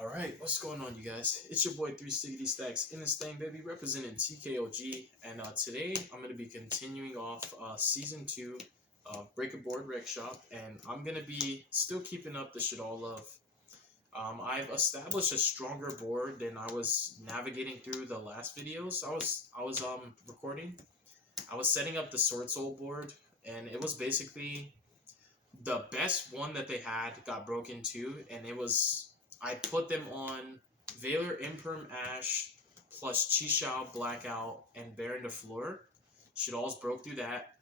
Alright, what's going on, you guys? It's your boy 3 Stacks in this thing, baby, representing TKOG. And today I'm going to be continuing off Season 2 of Break a Board Wreck Shop. And I'm going to be still keeping up the SHADDOLL love. I've established a stronger board than I was navigating through the last videos I was recording. I was setting up the Sword Soul board, and it was basically the best one that they had got broken too, and I put them on Valor Imperm Ash plus Chisao Blackout and Baron de Fleur. Shaddolls broke through that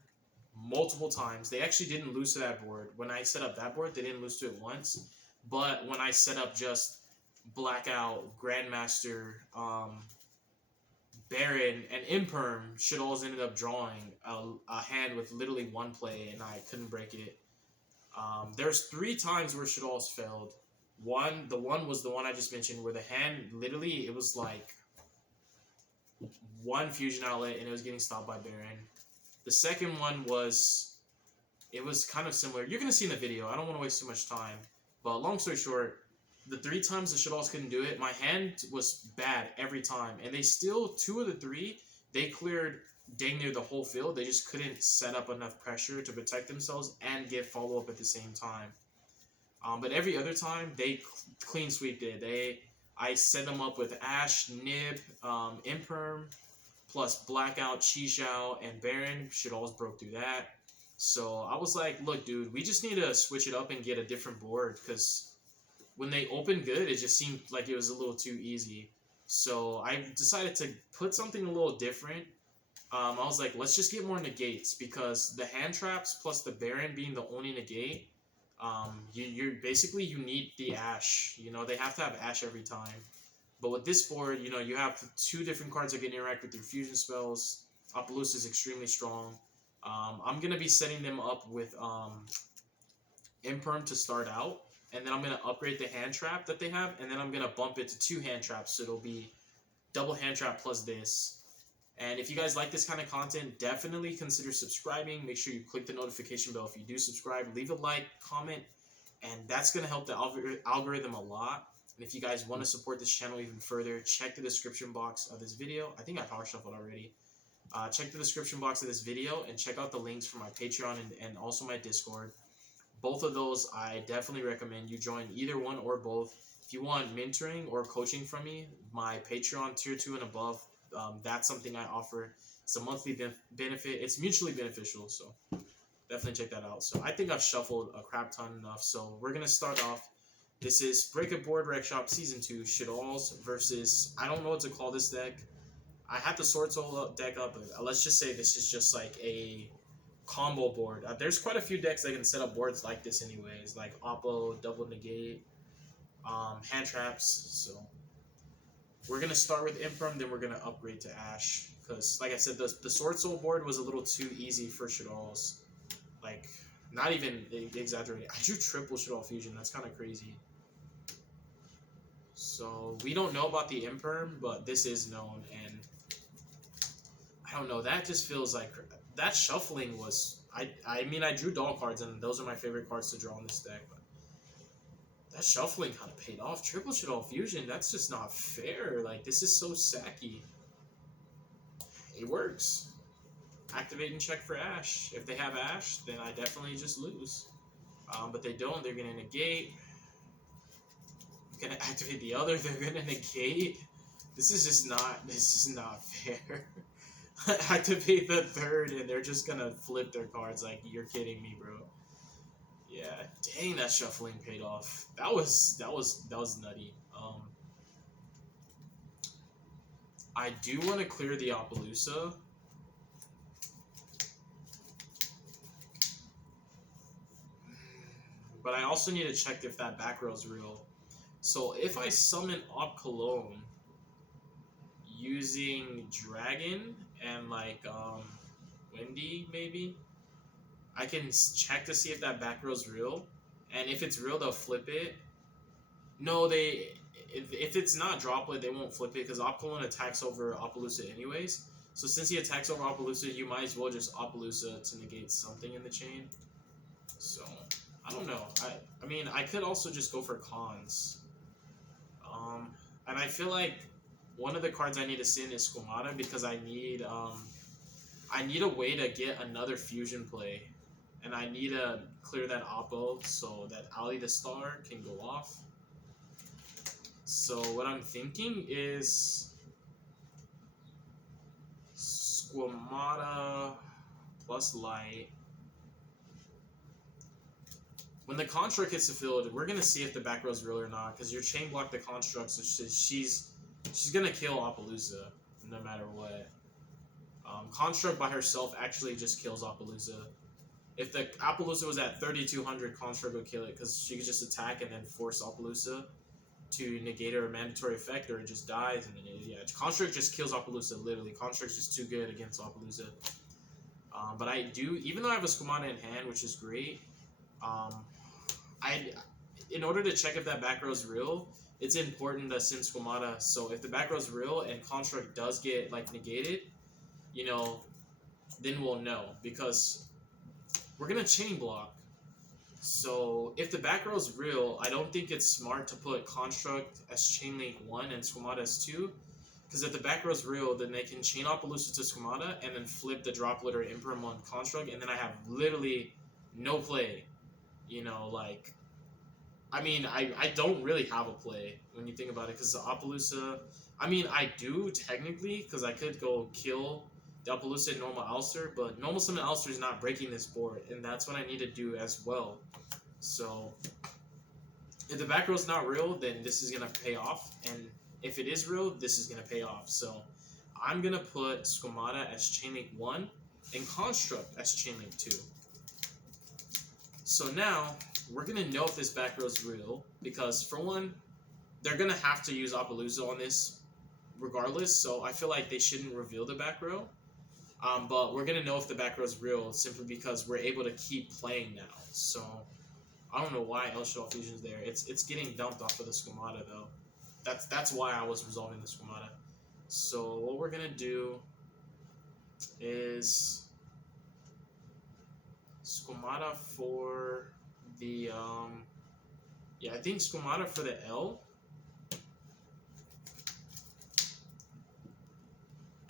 multiple times. They actually didn't lose to that board. When I set up that board, they didn't lose to it once. But when I set up just Blackout, Grandmaster, Baron, and Imperm, Shaddolls ended up drawing a hand with literally one play, and I couldn't break it. There's 3 times where Shaddolls failed. The one was the one I just mentioned, where the hand literally, it was like one fusion outlet and it was getting stopped by Baron. The second one it was kind of similar. You're gonna see in the video. I don't want to waste too much time, but long story short, the 3 times the Shaddolls couldn't do it, my hand was bad every time, and they still 2 of the 3 they cleared dang near the whole field. They just couldn't set up enough pressure to protect themselves and get follow up at the same time. But every other time, they clean sweeped it. I set them up with Ash, Nib, Imperm, plus Blackout, Chisao, and Baron. Shaddolls broke through that. So I was like, look, dude, we just need to switch it up and get a different board, because when they opened good, it just seemed like it was a little too easy. So I decided to put something a little different. I was like, let's just get more negates, because the hand traps plus the Baron being the only negate, you need the Ash. You know, they have to have Ash every time. But with this board, you know, you have 2 different cards that can interact with your fusion spells. Appaloosa is extremely strong. I'm going to be setting them up with Imperm to start out, and then I'm going to upgrade the hand trap that they have, and then I'm going to bump it to 2 hand traps, so it'll be double hand trap plus this. And if you guys like this kind of content, definitely consider subscribing. Make sure you click the notification bell if you do subscribe. Leave a like, comment, and that's going to help the algorithm a lot. And if you guys want to support this channel even further, check the description box of this video. I think I power shuffled already. Check the description box of this video and check out the links for my Patreon and also my Discord. Both of those, I definitely recommend you join either one or both. If you want mentoring or coaching from me, my Patreon tier 2 and above, that's something I offer. It's a monthly benefit. It's mutually beneficial, so definitely check that out. So I think I've shuffled a crap ton enough, so we're going to start off. This is Break a Board Wreck Shop Season 2, Shaddolls versus, I don't know what to call this deck. I had the Sword Soul deck up, but let's just say this is just like a combo board. There's quite a few decks that can set up boards like this anyways, like Oppo, Double Negate, hand traps, so we're going to start with Imperm, then we're going to upgrade to Ash. Because, like I said, the Sword Soul board was a little too easy for Shaddolls. Like, not even exaggerating. I drew triple Shaddol Fusion. That's kind of crazy. So, we don't know about the Imperm, but this is known. And, I don't know. That just feels like... That shuffling was... I mean, I drew doll cards, and those are my favorite cards to draw in this deck. But that shuffling kind of paid off. Triple Shaddol Fusion, that's just not fair. Like, this is so sacky. It works. Activate and check for Ash. If they have Ash, then I definitely just lose. But they don't. They're going to negate. I'm going to activate the other. They're going to negate. This is not fair. Activate the third, and they're just going to flip their cards. Like, you're kidding me, bro. Yeah, dang, that shuffling paid off. That was nutty. I do want to clear the Appaloosa. But I also need to check if that back row is real. So if I summon Op Cologne using Dragon and like Wendy maybe, I can check to see if that back row is real, and if it's real, they'll flip it. No, if it's not Droplet, they won't flip it, because Opcolon attacks over Appaloosa anyways. So since he attacks over Appaloosa, you might as well just Appaloosa to negate something in the chain. So, I don't know. I mean, I could also just go for cons. feel like one of the cards I need to send is Squamata because I need a way to get another fusion play, and I need to clear that Oppo so that Ali the Star can go off. So what I'm thinking is Squamata plus Light. When the construct hits the field, we're gonna see if the back row is real or not, because you're chain block the construct, so she's gonna kill Appaloosa no matter what. Construct by herself actually just kills Appaloosa. If the Appaloosa was at 3200, Construct would kill it because she could just attack and then force Appaloosa to negate her mandatory effect, or it just dies and then yeah, Construct just kills Appaloosa literally. Construct's just too good against Appaloosa. But I do, even though I have a Squamata in hand, which is great. In order to check if that back row is real, it's important to send Squamata. So if the back row is real and Construct does get like negated, you know, then we'll know, because we're gonna chain block. So if the back row is real, I don't think it's smart to put Construct as chain link 1 and Squamata as 2, because if the back row is real, then they can chain Appaloosa to Squamata and then flip the Droplet or Imperm on Construct, and then I have literally no play. You know, like, I mean, I don't really have a play when you think about it, because the Appaloosa, I mean, I do technically, because I could go kill the Appaloosa in normal Ulster, but normal summon Ulster is not breaking this board, and that's what I need to do as well. So, if the back row is not real, then this is going to pay off, and if it is real, this is going to pay off. So, I'm going to put Squamata as Chainlink 1 and Construct as Chainlink 2. So now, we're going to know if this back row is real, because for one, they're going to have to use Appaloosa on this regardless, so I feel like they shouldn't reveal the back row. But we're going to know if the back row is real simply because we're able to keep playing now. So, I don't know why El-Shaddol Fusion is there. It's getting dumped off of the Squamata, though. That's why I was resolving the Squamata. So, what we're going to do is Squamata for the, yeah, I think Squamata for the L.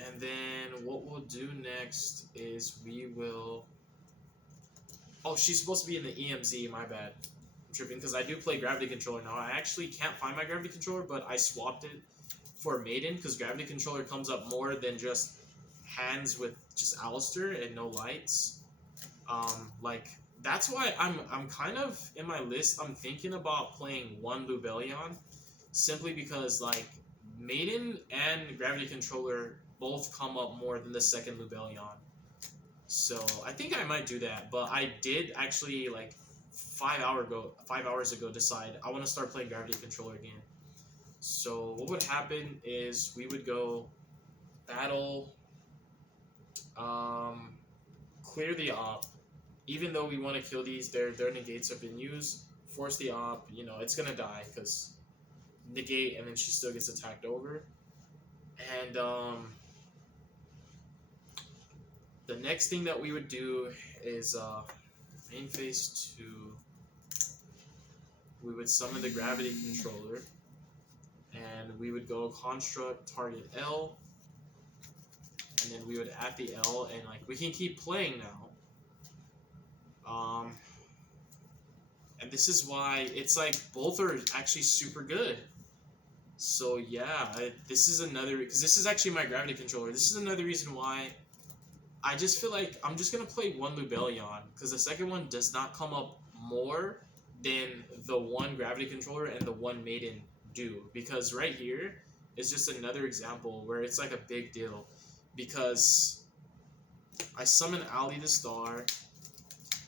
And then what we'll do next is we will... Oh, she's supposed to be in the EMZ, my bad. I'm tripping, because I do play Gravity Controller now. I actually can't find my Gravity Controller, but I swapped it for Maiden, because Gravity Controller comes up more than just hands with just Alistair and no lights. Like, that's why I'm kind of, in my list, I'm thinking about playing one Lubellion, simply because, like, Maiden and Gravity Controller both come up more than the second Lubellion. So I think I might do that, but I did actually, like, 5 hours ago decide I want to start playing Gravity Controller again. So what would happen is we would go battle, clear the op. Even though we want to kill these, their negates have been used. Force the op, you know, it's gonna die because negate, and then she still gets attacked over. And the next thing that we would do is main phase 2. We would summon the Gravity Controller, and we would go construct target L, and then we would add the L, and like we can keep playing now. And this is why it's like both are actually super good. So yeah, this is another, because this is actually my Gravity Controller. This is another reason why I just feel like I'm just gonna play one Lubellion, because the second one does not come up more than the one Gravity Controller and the one Maiden do. Because right here is just another example where it's like a big deal, because I summon Ali the Star.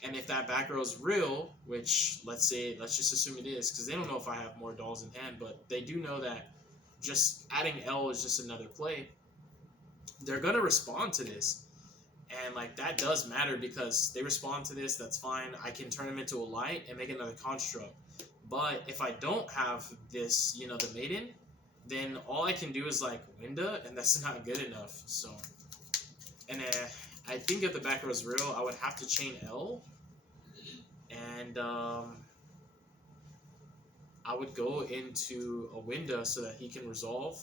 And if that back row is real, which let's just assume it is, because they don't know if I have more dolls in hand, but they do know that just adding L is just another play. They're gonna respond to this, and like that does matter, because they respond to this. That's fine. I can turn them into a light and make another construct. But if I don't have this, you know, the Maiden, then all I can do is like Winda, and that's not good enough. So, and I think if the back row is real, I would have to chain L, and I I would go into a window so that he can resolve.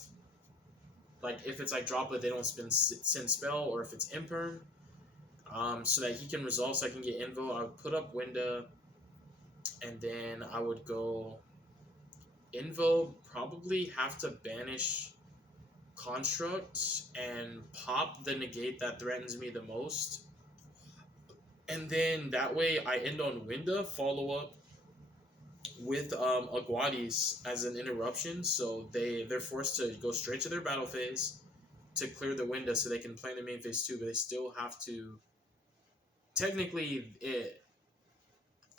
Like if it's like drop but they don't send spell, or if it's imperm, so that he can resolve so I can get invo. I would put up window, and then I would go invo, probably have to banish construct and pop the negate that threatens me the most. And then that way I end on window, follow up with Aguadis as an interruption, so they're forced to go straight to their battle phase to clear the window so they can play in the main phase too, but they still have to technically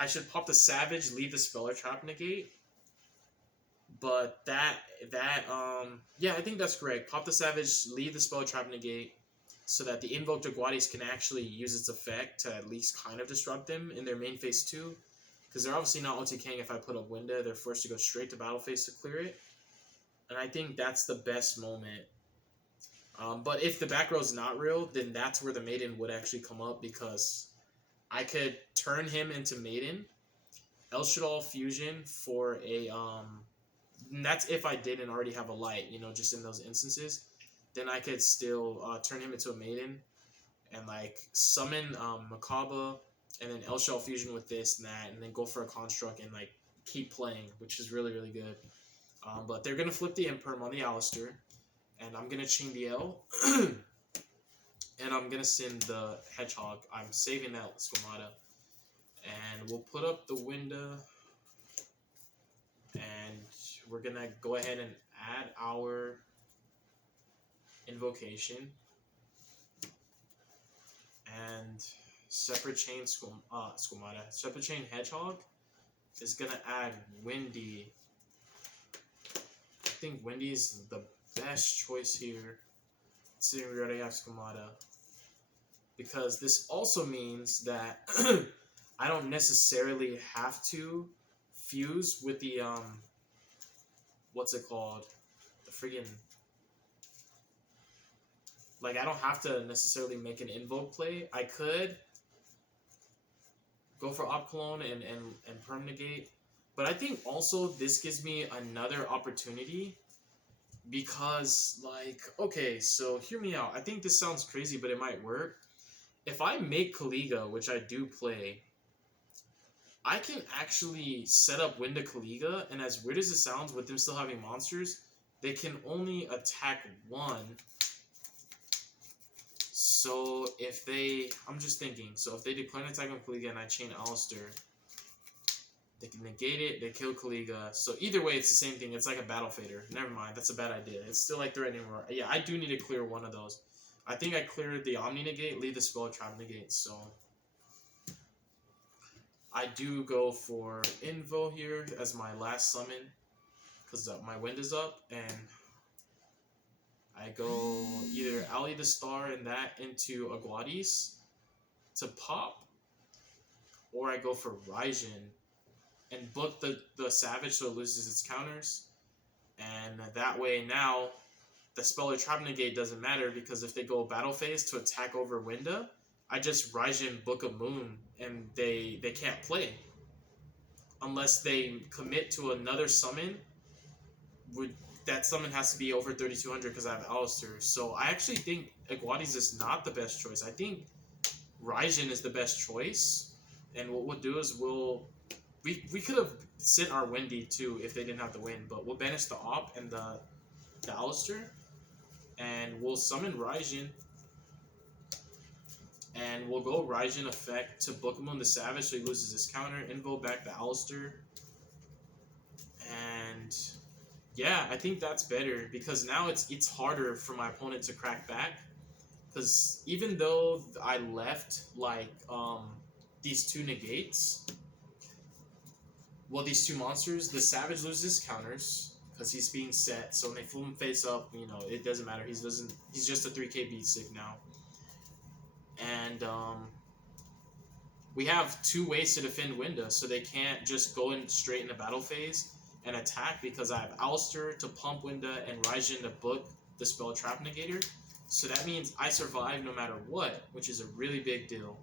I should pop the Savage, leave the Speller Trap negate. But yeah, I think that's correct. Pop the Savage, leave the Speller Trap negate, so that the invoked Aguadis can actually use its effect to at least kind of disrupt them in their main phase 2. Because they're obviously not OTKing if I put up window. They're forced to go straight to battle phase to clear it. And I think that's the best moment. But if the back row is not real, then that's where the Maiden would actually come up, because I could turn him into Maiden, El Shaddol Fusion for a... and that's if I didn't already have a light, you know, just in those instances. Then I could still turn him into a Maiden and like summon Macabre, and then El Shaddol Fusion with this and that, and then go for a construct and like keep playing, which is really, really good. But they're going to flip the Imperm on the Alistair, and I'm going to chain the L, and I'm going to send the Hedgehog. I'm saving that Squamata, and we'll put up the window, and we're going to go ahead and add our invocation, and separate chain Squamata. Separate chain Hedgehog is going to add Windy. I think Windy's the best choice here, considering we already have Squamata, because this also means that I don't necessarily have to fuse with the what's it called, the friggin', like I don't have to necessarily make an invoke play. I could go for Op Cologne and perm negate, but I think also this gives me another opportunity, because like, okay, so hear me out. I think this sounds crazy, but it might work. If I make Kaliga, which I do play, I can actually set up Winda Kaliga, and as weird as it sounds, with them still having monsters, they can only attack one. So if they, I'm just thinking, so if they declare an attack on Kaliga and I chain Alistair, they can negate it, they kill Kaliga. So either way, it's the same thing. It's like a battle fader. Never mind, that's a bad idea. It's still like threatening more. Yeah, I do need to clear one of those. I think I cleared the Omni negate, leave the Spell Trap negate, so I do go for Invo here as my last summon, because my wind is up, and I go either Ali the Star and that into Aguadis to pop, or I go for Raijin and book the Savage so it loses its counters. And that way now the Speller Trap negate doesn't matter, because if they go battle phase to attack over Winda, I just Raijin Book of Moon and they can't play. Unless they commit to another summon, that summon has to be over 3200 because I have Alistair. So I actually think Aguadis is not the best choice. I think Raijin is the best choice. And what we'll do is we could have sent our Windy too if they didn't have the win, but we'll banish the Op and the Alistair, and we'll summon Raijin, and we'll go Raijin effect to Book of Moon the Savage so he loses his counter, invo back the Alistair, and yeah, I think that's better, because now it's harder for my opponent to crack back, because even though I left like these two negates, well, these two monsters, the Savage loses counters because he's being set, so when they flip him face up, you know, it doesn't matter. He's just a 3k beat stick now. And we have two ways to defend Winda, so they can't just go in straight into battle phase and attack, because I have Alistair to pump Winda and Raijin to book the Spell Trap Negator. So that means I survive no matter what, which is a really big deal.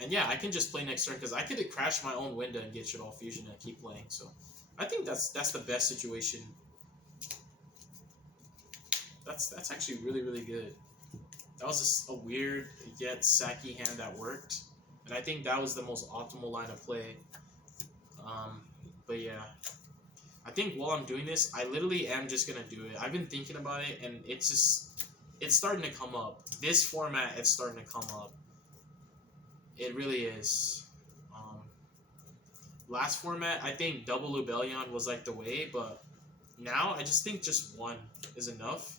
And yeah, I can just play next turn because I could crash my own window and get Shadoll Fusion and keep playing. So I think that's the best situation. That's actually really, really good. That was just a weird yet sacky hand that worked. And I think that was the most optimal line of play. But yeah. I think while I'm doing this, I literally am just going to do it. I've been thinking about it, and it's starting to come up. This format, it's starting to come up. It really is. Last format, I think double Lubellion was like the way, but now I just think just one is enough.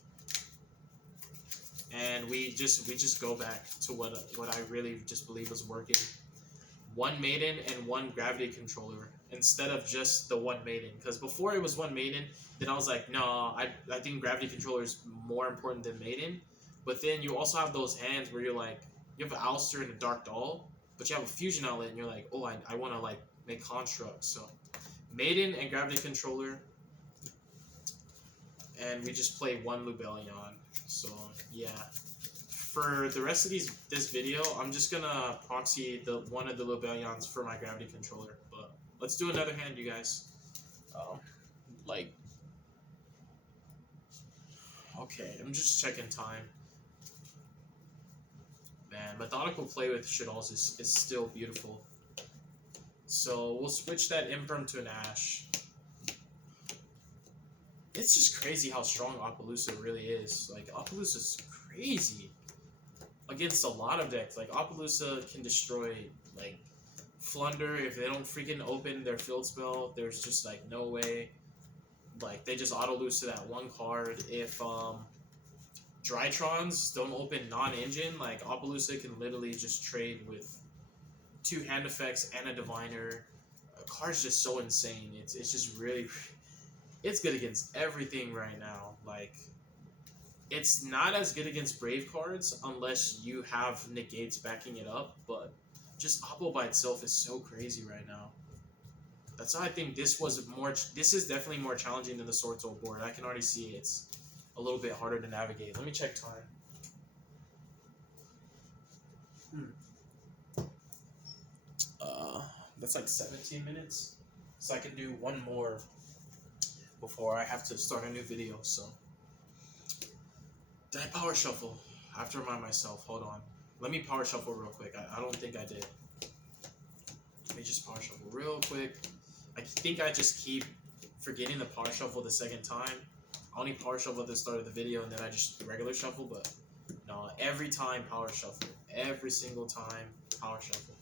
And we just go back to what I really just believe was working. One Maiden and one Gravity Controller instead of just the one Maiden. Because before it was one Maiden, then I was like, no, I think Gravity Controller is more important than Maiden. But then you also have those hands where you're like, you have an Alistair and a Dark Doll, but you have a Fusion Outlet, and you're like, oh, I want to like make constructs. So Maiden and Gravity Controller, and we just play one Lubellion. So yeah, for the rest of this video, I'm just gonna proxy one of the Lubellions for my Gravity Controller. But let's do another hand, you guys. Okay, I'm just checking time. Man, methodical play with Shaddolls is still beautiful. So we'll switch that Imperm to an Ash. It's just crazy how strong Appaloosa really is. Like, Appaloosa's crazy against a lot of decks. Like, Appaloosa can destroy, like, Flunder. If they don't freaking open their field spell, there's just, like, no way. Like, they just auto-lose to that one card. If, Drytrons don't open non-engine, like, Appaloosa can literally just trade with 2 hand effects and a Diviner. A card's just so insane. It's just really... It's good against everything right now. Like, it's not as good against Brave cards unless you have negates backing it up, but just Oppo by itself is so crazy right now. That's why I think this is definitely more challenging than the Sword Soul board. I can already see it's a little bit harder to navigate. Let me check time. That's like 17 minutes. So I can do one more before I have to start a new video, so. Did I power shuffle? I have to remind myself. Hold on. Let me power shuffle real quick. I don't think I did. Let me just power shuffle real quick. I think I just keep forgetting the power shuffle the second time. I only power shuffle at the start of the video, and then I just regular shuffle, but no, every time power shuffle. Every single time power shuffle.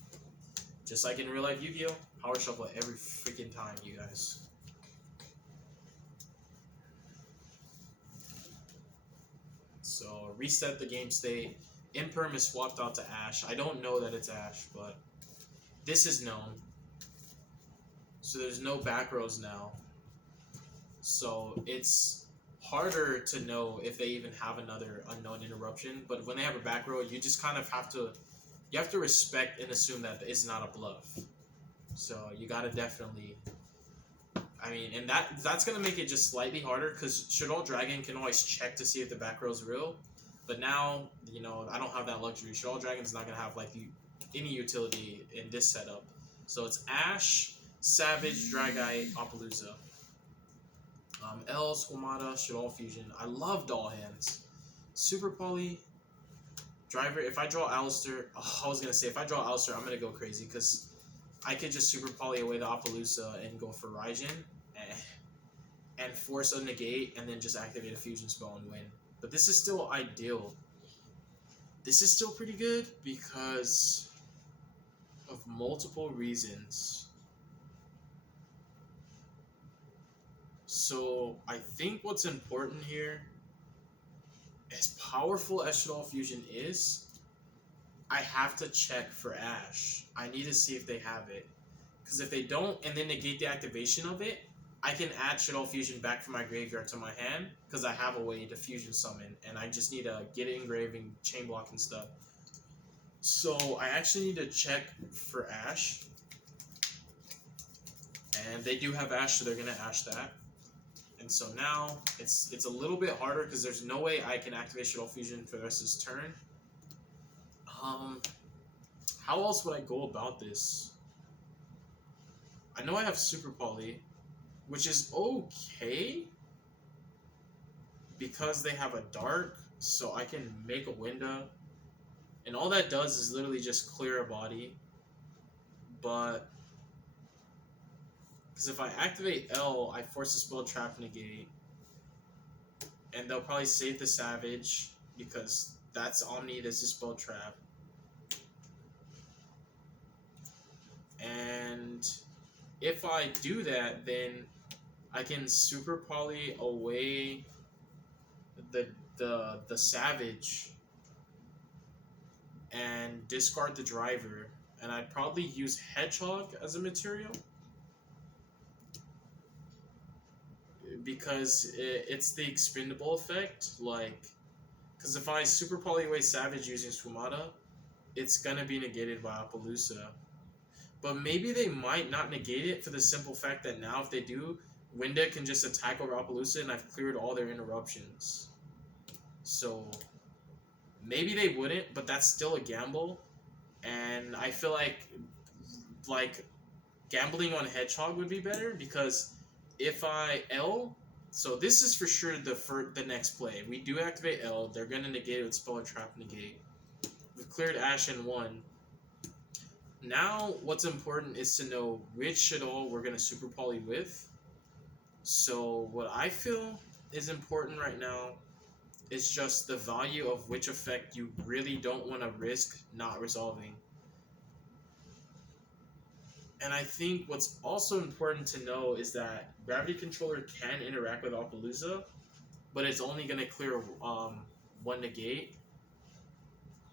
Just like in real life Yu-Gi-Oh! Power shuffle every freaking time, you guys. So, reset the game state. Imperm is swapped out to Ash. I don't know that it's Ash, but this is known. So there's no back rows now. So it's harder to know if they even have another unknown interruption. But when they have a back row, you just kind of have to... You have to respect and assume that it's not a bluff. So you gotta definitely... I mean, and that's going to make it just slightly harder, because Shaddoll Dragon can always check to see if the back row is real. But now, you know, I don't have that luxury. Shaddoll Dragon's not going to have, like, any utility in this setup. So it's Ash, Savage, Dragite, Appaloosa. L, Squamata, Shaddoll Fusion. I love doll hands. Super Poly, Driver. If I draw Alistair... Oh, I was going to say, if I draw Alistair, I'm going to go crazy, because I could just Super Poly away the Appaloosa and go for Raijin and force a negate and then just activate a fusion spell and win. But this is still ideal. This is still pretty good because of multiple reasons. So I think what's important here, as powerful as Shaddoll Fusion is, I have to check for Ash. I need to see if they have it. Because if they don't, and then negate the activation of it, I can add Shaddoll Fusion back from my graveyard to my hand, because I have a way to fusion summon, and I just need to get engraving, chain block, and stuff. So I actually need to check for Ash. And they do have Ash, so they're going to Ash that. And so now, it's a little bit harder, because there's no way I can activate Shaddoll Fusion for the rest of this turn. how else would I go about this? I know I have Super Poly, which is okay because they have a dark, so I can make a window, and all that does is literally just clear a body. But because if I activate L, I force a spell trap negate, and they'll probably save the Savage because that's Omni, this is spell trap. And if I do that, then I can Super Poly away the Savage and discard the driver, and I'd probably use Hedgehog as a material because it's the expendable effect. Like, because if I Super Poly away Savage using Squamata, it's gonna be negated by Appaloosa. But maybe they might not negate it for the simple fact that now if they do, Winda can just attack over Appaloosa and I've cleared all their interruptions. So maybe they wouldn't, but that's still a gamble. And I feel like gambling on Hedgehog would be better because if I L, so this is for sure the next play. We do activate L, they're gonna negate it with Spell or Trap negate. We've cleared Ash in 1. Now, what's important is to know which Shaddoll we're going to Super Poly with. So, what I feel is important right now is just the value of which effect you really don't want to risk not resolving. And I think what's also important to know is that Gravity Controller can interact with Appaloosa, but it's only going to clear one negate.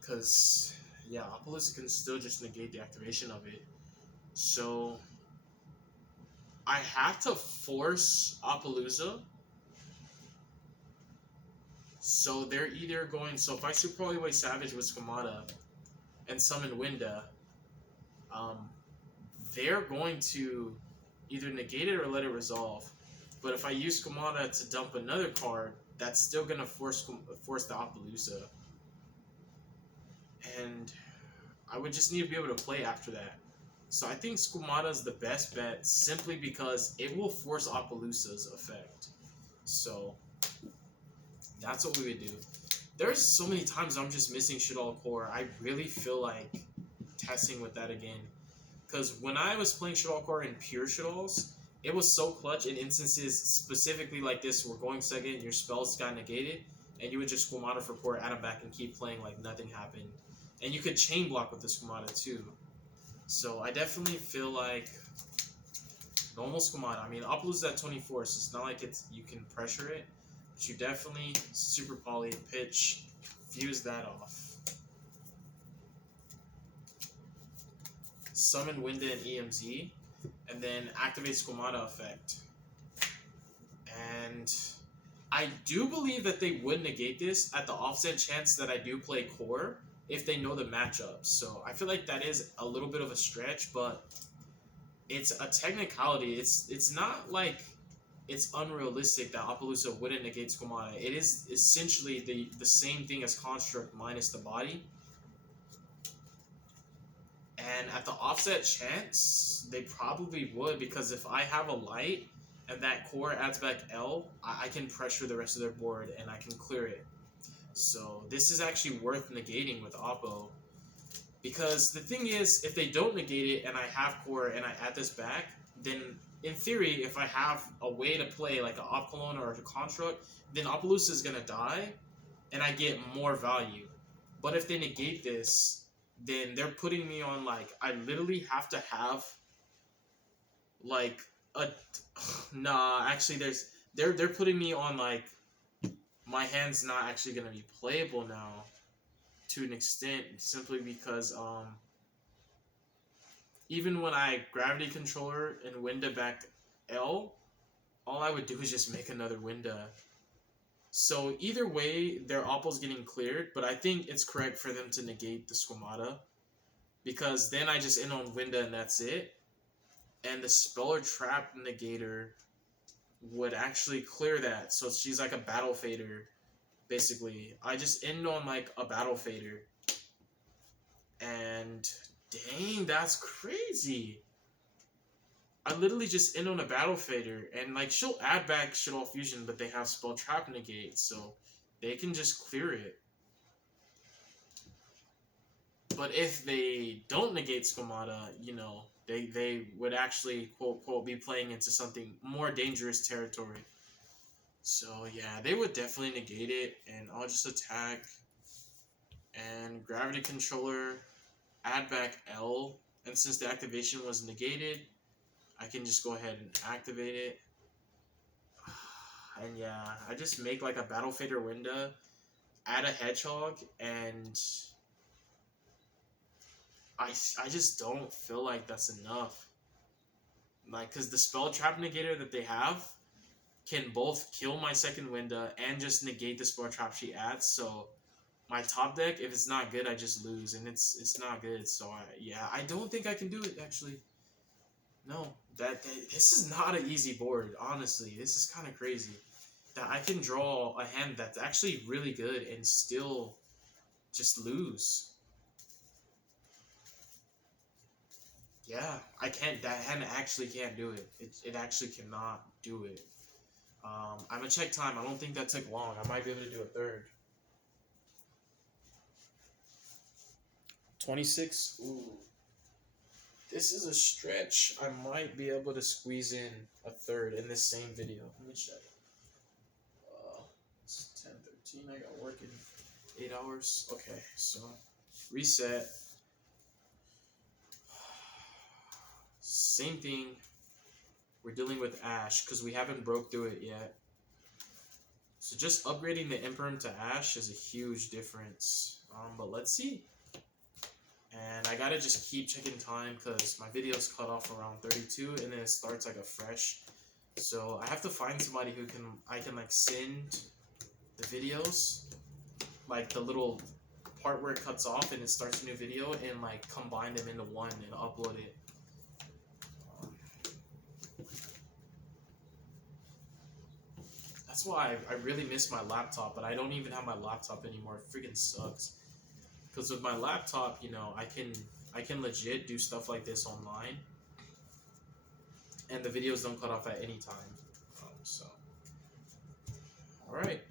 Because, yeah, Appaloosa can still just negate the activation of it. So, I have to force Appaloosa. So, they're either going... So, if I Super Poly away Savage with Squamata and summon Winda, they're going to either negate it or let it resolve. But if I use Squamata to dump another card, that's still going to force the Appaloosa. And I would just need to be able to play after that. So I think Squamata is the best bet simply because it will force Appaloosa's effect. So that's what we would do. There's so many times I'm just missing Shaddoll Core. I really feel like testing with that again. Because when I was playing Shaddoll Core in pure Shaddolls, it was so clutch in instances specifically like this where going second, your spells got negated, and you would just Squamata for core, add them back, and keep playing like nothing happened. And you could chain block with the Squamata too. So I definitely feel like normal Squamata. I mean, Appaloosa at 24, so it's not like you can pressure it. But you definitely Super Poly, pitch, fuse that off. Summon Winda and EMZ, and then activate Squamata effect. And I do believe that they would negate this at the offset chance that I do play core if they know the matchup. So I feel like that is a little bit of a stretch, but it's a technicality. It's not like it's unrealistic that Appaloosa wouldn't negate Squamata. It is essentially the same thing as Construct minus the body. And at the offset chance, they probably would, because if I have a light and that core adds back L, I can pressure the rest of their board and I can clear it. So this is actually worth negating with Oppo. Because the thing is, if they don't negate it and I have core and I add this back, then in theory, if I have a way to play like an Op Cologne or a Construct, then Appaloosa is going to die and I get more value. But if they negate this, then they're putting me on like, I literally have to have like a, nah, actually they're putting me on like, my hand's not actually going to be playable now to an extent, simply because even when I Gravity Controller and Winda back L, all I would do is just make another Winda. So either way, their Apple's getting cleared, but I think it's correct for them to negate the Squamata, because then I just end on Winda and that's it. And the Speller Trap Negator would actually clear that, so she's like a Battle Fader, basically. I just end on like a Battle Fader, and Dang, that's crazy. I literally just end on a battle fader, and like she'll add back Shadow Fusion, but they have spell trap negate, so they can just clear it. But if they don't negate Squamata, you know, they would actually quote quote be playing into something more dangerous territory. So yeah, they would definitely negate it, and I'll just attack and gravity controller, add back L, and since the activation was negated, I can just go ahead and activate it. And yeah, I just make like a battle fader window, add a hedgehog, and I just don't feel like that's enough. Like, because the spell trap negator that they have can both kill my second window and just negate the spell trap she adds. So my top deck, if it's not good, I just lose, and it's not good. So I don't think I can do it actually. No, this is not an easy board. Honestly, this is kind of crazy that I can draw a hand that's actually really good and still just lose. Yeah, I can't. That hand actually can't do it. It actually cannot do it. I'm gonna check time. I don't think that took long. I might be able to do a third. 26. Ooh. This is a stretch. I might be able to squeeze in a third in this same video. Let me check. It's 10:13. I got work in 8 hours. Okay, so reset. Same thing. We're dealing with Ash because we haven't broke through it yet. So just upgrading the Imperm to Ash is a huge difference. But let's see. And I gotta just keep checking time because my video's cut off around 32 and then it starts like a fresh. So I have to find somebody who I can like send the videos, like the little part where it cuts off and it starts a new video, and like combine them into one and upload it. That's why I really miss my laptop, but I don't even have my laptop anymore. It freaking sucks. Because with my laptop, you know, I can legit do stuff like this online, and the videos don't cut off at any time. So, all right,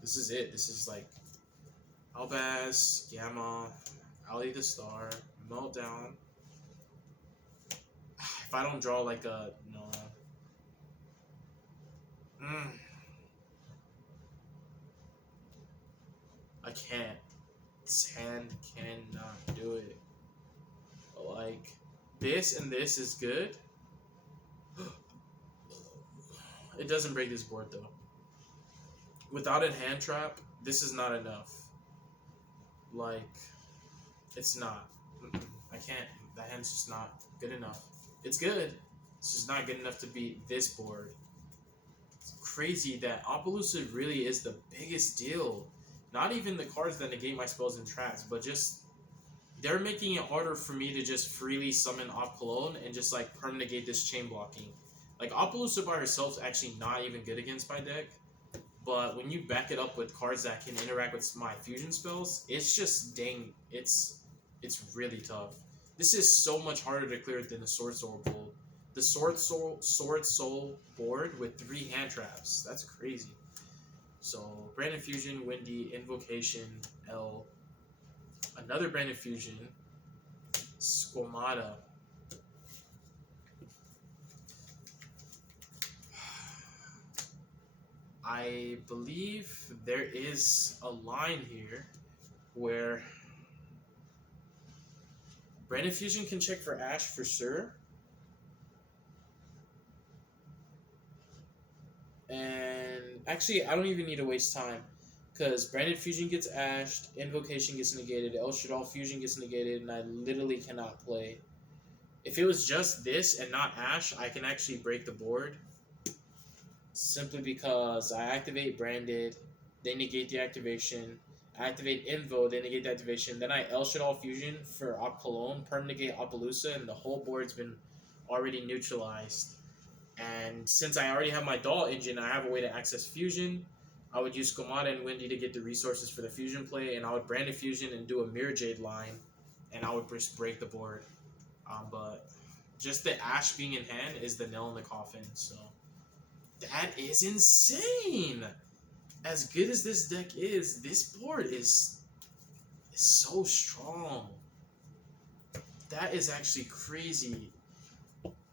this is it. This is like Albaz, Gamma, Ali the Star, Meltdown. If I don't draw like a no. I can't. This hand cannot do it. Like, this and this is good. It doesn't break this board though. Without a hand trap, this is not enough. Like, it's not. I can't. That hand's just not good enough. It's good. It's just not good enough to beat this board. It's crazy that Appaloosa really is the biggest deal. Not even the cards that negate my spells and traps, but just they're making it harder for me to just freely summon Op Cologne and just like perm negate this chain blocking. Like Appaloosa by herself is actually not even good against my deck, but when you back it up with cards that can interact with my fusion spells, it's just dang, it's really tough. This is so much harder to clear than the Sword Soul Bowl. The Sword Soul board with 3 hand traps. That's crazy. So, Branded Fusion, Windy, Invocation, L. Another Branded Fusion, Squamata. I believe there is a line here where Branded Fusion can check for Ash for sure. And actually, I don't even need to waste time because Branded Fusion gets ashed, Invocation gets negated, SHADDOLL Fusion gets negated, and I literally cannot play. If it was just this and not Ash, I can actually break the board. Simply because I activate Branded, they negate the activation, activate Invo, they negate the activation, then I SHADDOLL Fusion for Op Cologne, perm negate Appaloosa, and the whole board's been already neutralized. And since I already have my Doll engine, I have a way to access Fusion. I would use Squamata and Windy to get the resources for the Fusion play, and I would Branded Fusion and do a Mirror Jade line and I would just break the board. But just the Ash being in hand is the nail in the coffin. So that is insane. As good as this deck is, this board is so strong. That is actually crazy.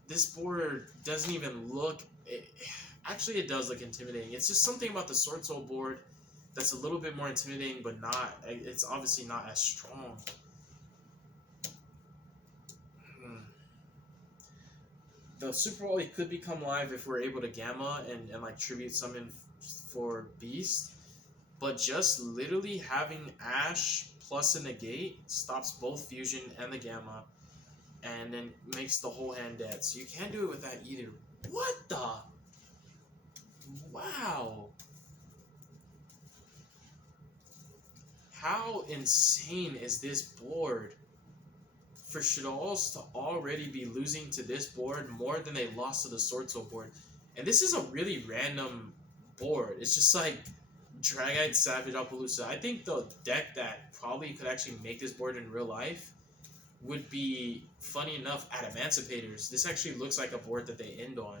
This board doesn't even look... actually, it does look intimidating. It's just something about the Sword Soul board that's a little bit more intimidating, but not... It's obviously not as strong. The Super Wally could become live if we're able to Gamma and like tribute summon for Beast. But just literally having Ash plus a negate stops both Fusion and the Gamma, and then makes the whole hand dead. So you can't do it with that either. What the? Wow. How insane is this board for Shaddolls to already be losing to this board more than they lost to the Sword Soul board? And this is a really random board. It's just like Dragite, Savage, Appaloosa. I think the deck that probably could actually make this board in real life would be, funny enough, Adamantimators. This actually looks like a board that they end on.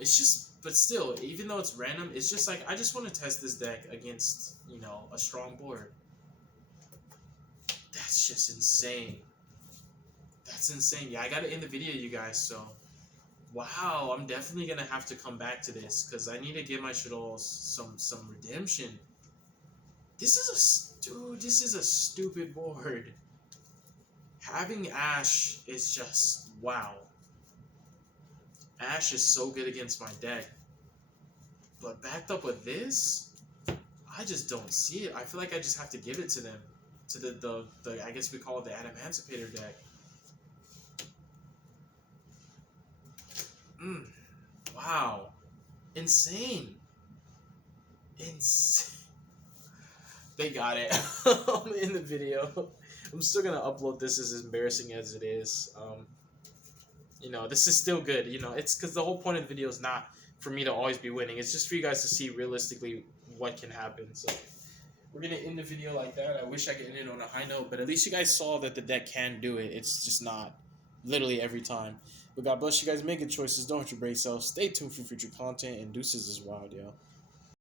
It's just, but still, even though it's random, it's just like, I just want to test this deck against, you know, a strong board. That's just insane. That's insane. Yeah, I gotta end the video, you guys, so... Wow, I'm definitely gonna have to come back to this, because I need to give my Shaddolls some redemption. This is a stupid board. Having Ash is just, wow. Ash is so good against my deck. But backed up with this, I just don't see it. I feel like I just have to give it to them. To the I guess we call it the Adamantimator deck. Wow. Insane. Insane. They got it. I'm in the video. I'm still gonna upload this as embarrassing as it is. You know, this is still good. You know, it's because the whole point of the video is not for me to always be winning. It's just for you guys to see realistically what can happen. So we're gonna end the video like that. I wish I could end it on a high note, but at least you guys saw that the deck can do it. It's just not literally every time. But God bless you guys. Make good choices. Don't hurt your brain cells. Stay tuned for future content. And deuces is wild, yo.